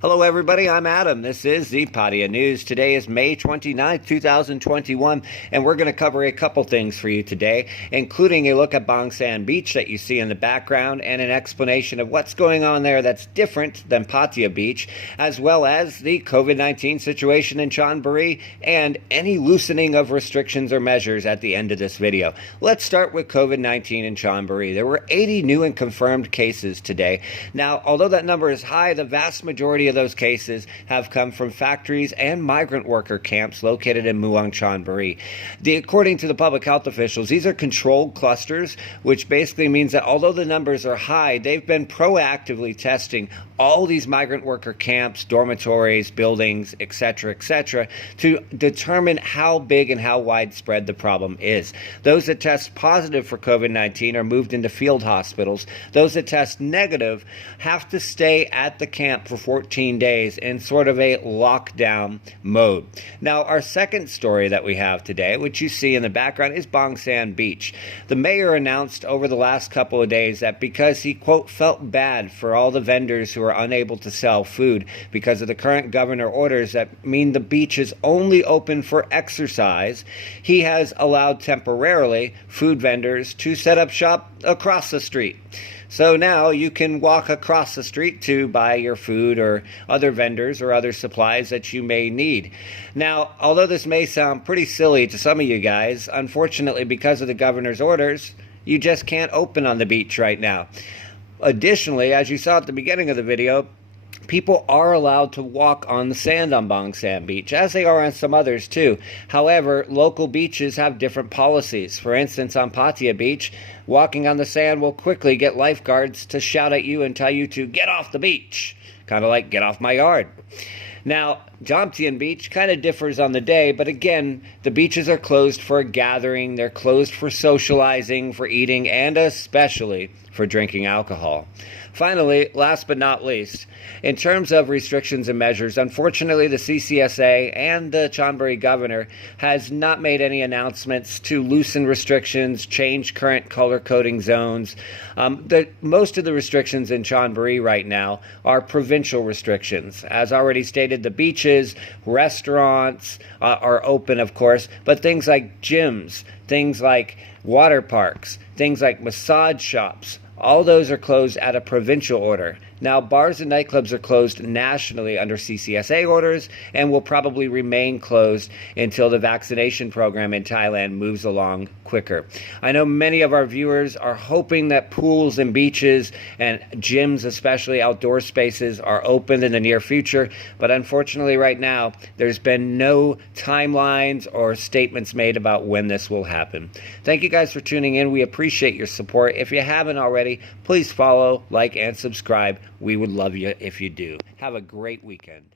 Hello everybody, I'm Adam. This is the Pattaya News. Today is May 29th, 2021, and we're going to cover a couple things for you today, including a look at Bangsaen Beach that you see in the background and an explanation of what's going on there that's different than Pattaya Beach, as well as the COVID-19 situation in Chonburi and any loosening of restrictions or measures at the end of this video. Let's start with COVID-19 in Chonburi. There were 80 new and confirmed cases today. Now, although that number is high, the vast majority of those cases have come from factories and migrant worker camps located in Muang, Chonburi. According to the public health officials, these are controlled clusters, which basically means that although the numbers are high, they've been proactively testing all these migrant worker camps, dormitories, buildings, etc., to determine how big and how widespread the problem is. Those that test positive for COVID-19 are moved into field hospitals. Those that test negative have to stay at the camp for 14 days in sort of a lockdown mode. Now, our second story that we have today, which you see in the background, is Bangsaen Beach. The mayor announced over the last couple of days that because he, quote, felt bad for all the vendors who are unable to sell food because of the current governor orders that mean the beach is only open for exercise, he has allowed temporarily food vendors to set up shop across the street. So now you can walk across the street to buy your food or other vendors or other supplies that you may need. Now, although this may sound pretty silly to some of you guys, unfortunately, because of the governor's orders, you just can't open on the beach right now. Additionally, as you saw at the beginning of the video, people are allowed to walk on the sand on Bangsaen Beach, as they are on some others too. However, local beaches have different policies. For instance, on Pattaya Beach, walking on the sand will quickly get lifeguards to shout at you and tell you to get off the beach. Kind of like, get off my yard. Now, Chonburi Beach kind of differs on the day, but again, the beaches are closed for gathering, they're closed for socializing, for eating, and especially for drinking alcohol. Finally, last but not least, in terms of restrictions and measures, unfortunately the CCSA and the Chonburi governor has not made any announcements to loosen restrictions, change current color coding zones. Most of the restrictions in Chonburi right now are provincial restrictions. As already stated, the beaches, restaurants are open, of course, but things like gyms, things like water parks, things like massage shops, all those are closed at a provincial order. Now, bars and nightclubs are closed nationally under CCSA orders and will probably remain closed until the vaccination program in Thailand moves along quicker. I know many of our viewers are hoping that pools and beaches and gyms, especially outdoor spaces, are open in the near future, but unfortunately right now, there's been no timelines or statements made about when this will happen. Thank you guys for tuning in. We appreciate your support. If you haven't already, please follow, like, and subscribe. We would love you if you do. Have a great weekend.